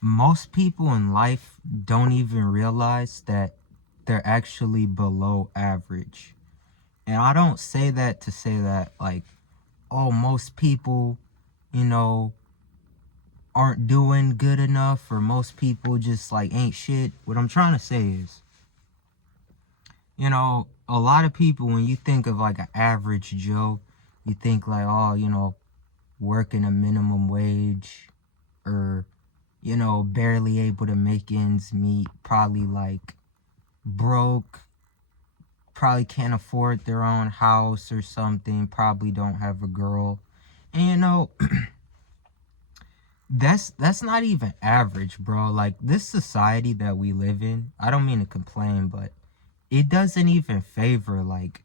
most people in life don't even realize that they're actually below average. And I don't say that to say that, like, oh, most people, you know, aren't doing good enough, or most people just like ain't shit. What I'm trying to say is, a lot of people, when you think of like an average Joe, you think like, oh, working a minimum wage, or, barely able to make ends meet, probably like broke, probably can't afford their own house or something, probably don't have a girl. And that's not even average, bro. Like, this society that we live in, I don't mean to complain, but it doesn't even favor, like,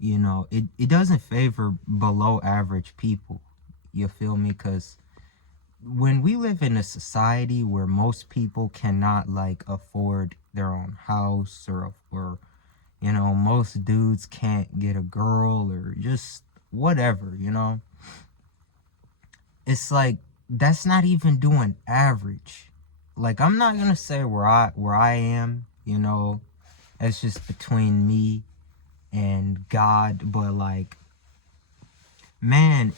it doesn't favor below average people. You feel me? Because when we live in a society where most people cannot like afford their own house, or most dudes can't get a girl, or just whatever, it's like that's not even doing average. Like, I'm not gonna say where I am, it's just between me and God, but like, man,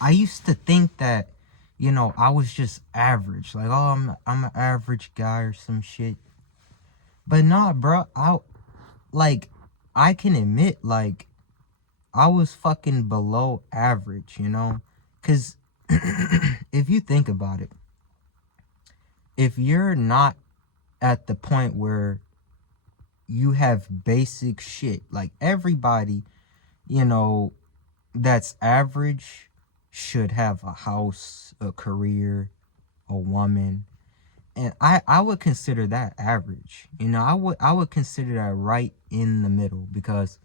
I used to think that, I was just average. Like, oh, I'm an average guy or some shit. But nah, bro, like, I can admit, like, I was fucking below average, Cause if you think about it, if you're not at the point where you have basic shit, like everybody, you know, that's average should have a house, a career, a woman. And I would consider that average. I would consider that right in the middle, because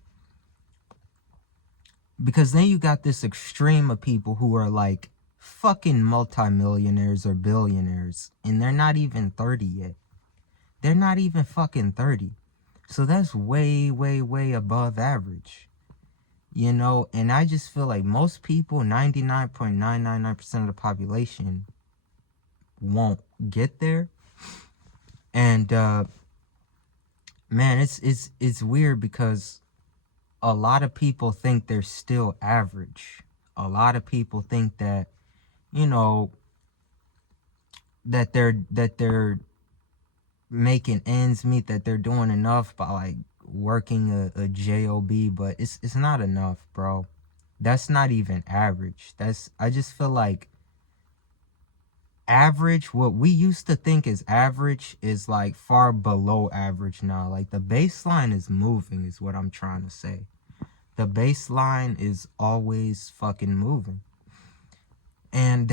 then you got this extreme of people who are like fucking multimillionaires or billionaires, and they're not even 30 yet. They're not even fucking 30. So that's way, way, way above average. And I just feel like most people, 99.999% of the population, won't get there. And man, it's weird, because a lot of people think they're still average. A lot of people think that, you know, that they're making ends meet, that they're doing enough by like working a job, but it's not enough, bro. That's not even average. I just feel like average, what we used to think is average, is like far below average now. Like, the baseline is moving, is what I'm trying to say. The baseline is always fucking moving. And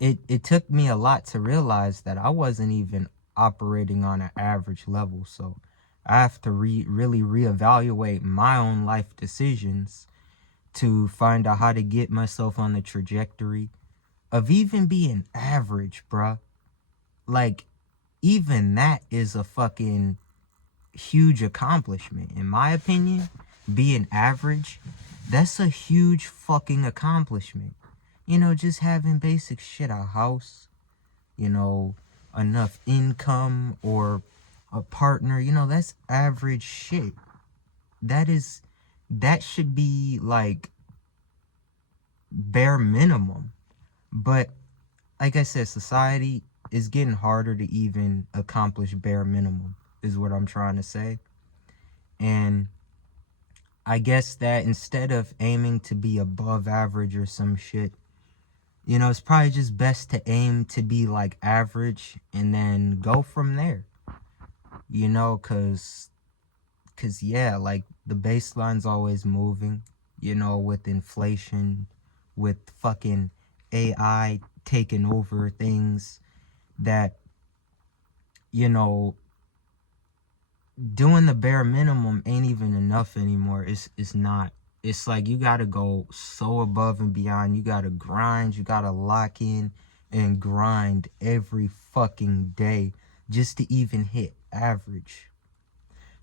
it took me a lot to realize that I wasn't even operating on an average level. So I have to really reevaluate my own life decisions to find out how to get myself on the trajectory of even being average, bruh. Like, even that is a fucking huge accomplishment. In my opinion, being average, that's a huge fucking accomplishment. Just having basic shit, a house, enough income, or a partner, that's average shit. That should be like bare minimum. But like I said, society is getting harder to even accomplish bare minimum, is what I'm trying to say. And I guess that instead of aiming to be above average or some shit, it's probably just best to aim to be like average and then go from there. Cause yeah, like, the baseline's always moving, with inflation, with fucking AI taking over things, that, you know, doing the bare minimum ain't even enough anymore. It's not. It's like you gotta go so above and beyond. You gotta grind. You gotta lock in and grind every fucking day just to even hit average.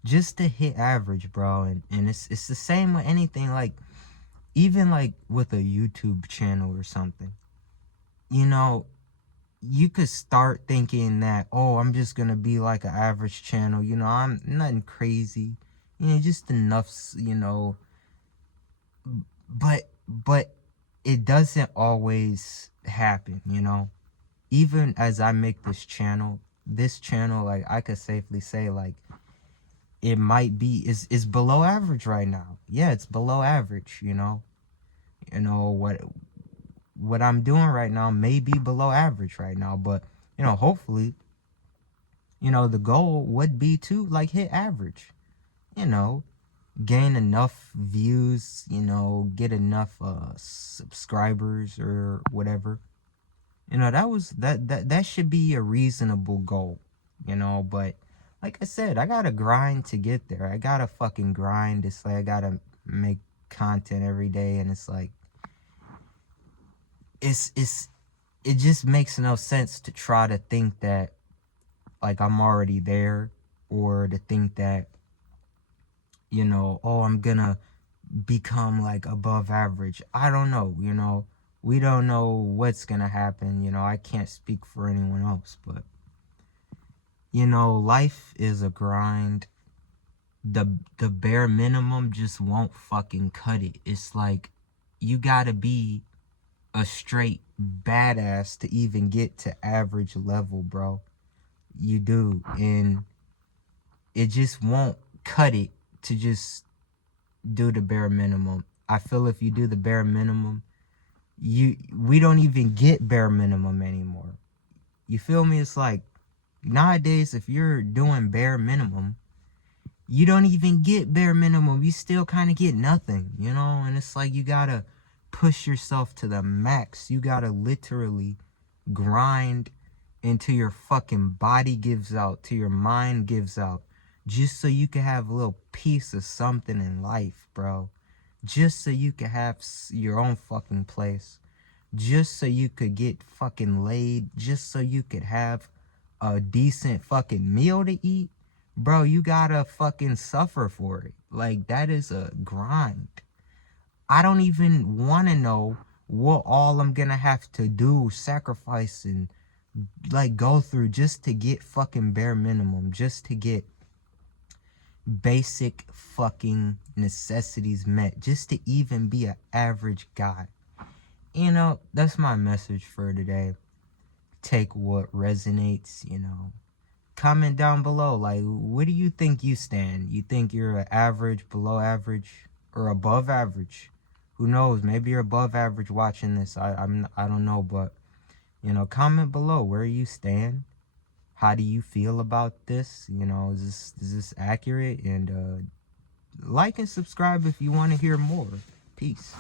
Just to hit average, bro. And it's the same with anything. Like, even like with a YouTube channel or something. you know, you could start thinking that, oh, I'm just gonna be like an average channel, you know, I'm nothing crazy, you know, just enough, you know, but it doesn't always happen, you know. Even as I make this channel, like, I could safely say, like, it might be is below average right now. Yeah, it's below average, you know. You know what I'm doing right now may be below average right now, but you know, hopefully, you know, the goal would be to like hit average, you know, gain enough views, you know, get enough subscribers or whatever. You know, that should be a reasonable goal, you know, but like I said, I gotta grind to get there. I gotta fucking grind. It's like I gotta make content every day, and it's like it's it just makes no sense to try to think that like I'm already there, or to think that, you know, oh, I'm gonna become like above average. I don't know, you know. We don't know what's gonna happen, you know. I can't speak for anyone else, but you know, life is a grind. The bare minimum just won't fucking cut it. It's like you gotta be a straight badass to even get to average level, bro. You do. And it just won't cut it to just do the bare minimum. I feel if you do the bare minimum, we don't even get bare minimum anymore. You feel me? It's like nowadays, if you're doing bare minimum, you don't even get bare minimum. You still kind of get nothing, you know? And it's like you gotta push yourself to the max. You gotta literally grind until your fucking body gives out, till your mind gives out, just so you can have a little piece of something in life, bro. Just so you can have your own fucking place. Just so you could get fucking laid. Just so you could have a decent fucking meal to eat. Bro, you gotta fucking suffer for it. Like, that is a grind. I don't even want to know what all I'm gonna have to do, sacrifice, and like go through just to get fucking bare minimum, just to get basic fucking necessities met, just to even be an average guy. You know, that's my message for today. Take what resonates, you know. Comment down below, like, where do you think you stand? You think you're an average, below average, or above average? Who knows? Maybe you're above average watching this. I don't know, but you know, comment below where you stand. How do you feel about this? You know, is this accurate? And like and subscribe if you want to hear more. Peace.